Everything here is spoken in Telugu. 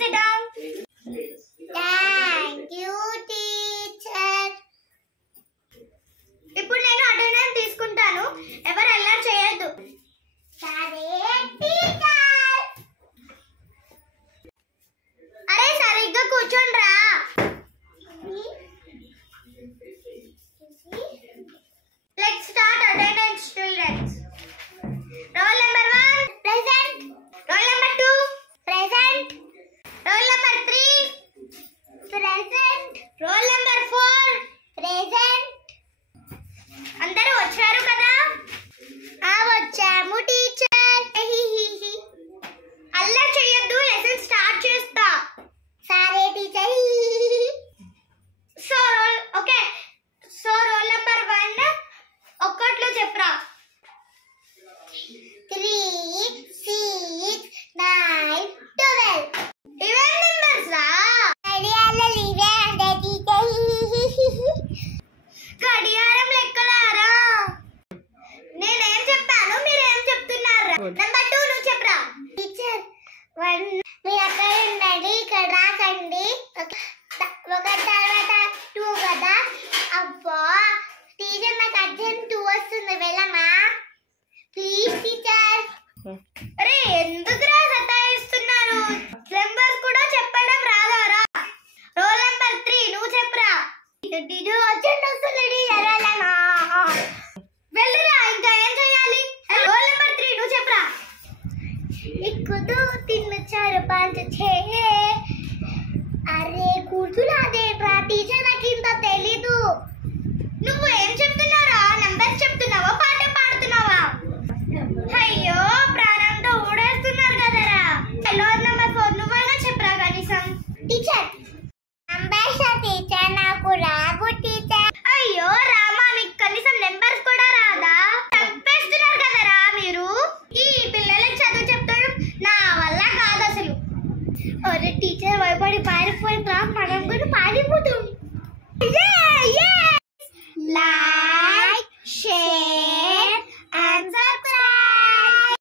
Sit down. Thank you, teacher. ఇప్పుడు నేను అటెండెన్స్ తీసుకుంటాను. ఎవరు అల్లరి చేయొద్దు. సరే టీచర్. అరే సరిగ్గా కూర్చోండిరా. Let's start attendance, students. Roll number 1 present. Roll number 2 present. Roll number 3 present. Roll number 4 present. అందరూ వచ్చారు కదా? వచ్చాము టీచర్. అల్లరి చేయొద్దు, లెసన్ స్టార్ట్ చేస్తా. సరే teacher. So okay, so roll number 1 ఒక్కట్లో చెప్పరా. 3 6 9 12 members రా. గడియారం లెక్కలారా. నేనేం చెప్పాను, మీరేం చెప్తున్నారు? నెంబర్ 2 నువ్వు చెప్పరా. టీచర్ 1 మీరు అక్కడ ఉండండి, ఇక్కడ రాకండి. ఒక తర్వాత 2 కదా. అబ్బా టీచర్ నాకు అర్జెంట్ 2 వస్తుంది, వెళ్ళమా ప్లీజ్ టీచర్. అరే ఎందుకురా సతాయిస్తున్నారు? నెంబర్స్ కూడా చెప్పడం రాదారా? రోల్ నెంబర్ 3 నువ్వు చెప్పరా. టీచర్ అర్జెంట్ వస్తుంది టీచర్, వెళ్ళమా. వెళ్ళరా, ఇంకా ఏం చేయాలి? రోల్ నెంబర్ 3 నువ్వు చెప్పరా. 1 2 3 4 5 6. అరే కూర్చులాదేట్రా టీచర్, నాకు ఇంత తెలీదు. నువ్వు ఏం చెప్తున్నారా? నెంబర్స్ చెప్తున్నావా, పాట పాడుతున్నావా? అయ్యో ప్రాణంతో ఊడేస్తున్నారు కదరా. రోల్ నెంబర్ 4 నువ్వైనా చెప్పరా కనీసం. టీచర్ నెంబర్స్ టీచర్ నాకు రావు టీచర్. అయ్యో రామా, మీకు కనీసం నెంబర్స్ కూడా రాదా? చంపేస్తున్నారు కదరా మీరు. ఈ పిల్లలకి చదువు చెప్తాడు నా వల్ల కాదు అసలు. అరే టీచర్ భయపడి పారిపోయిందా, మనం కూడా పారి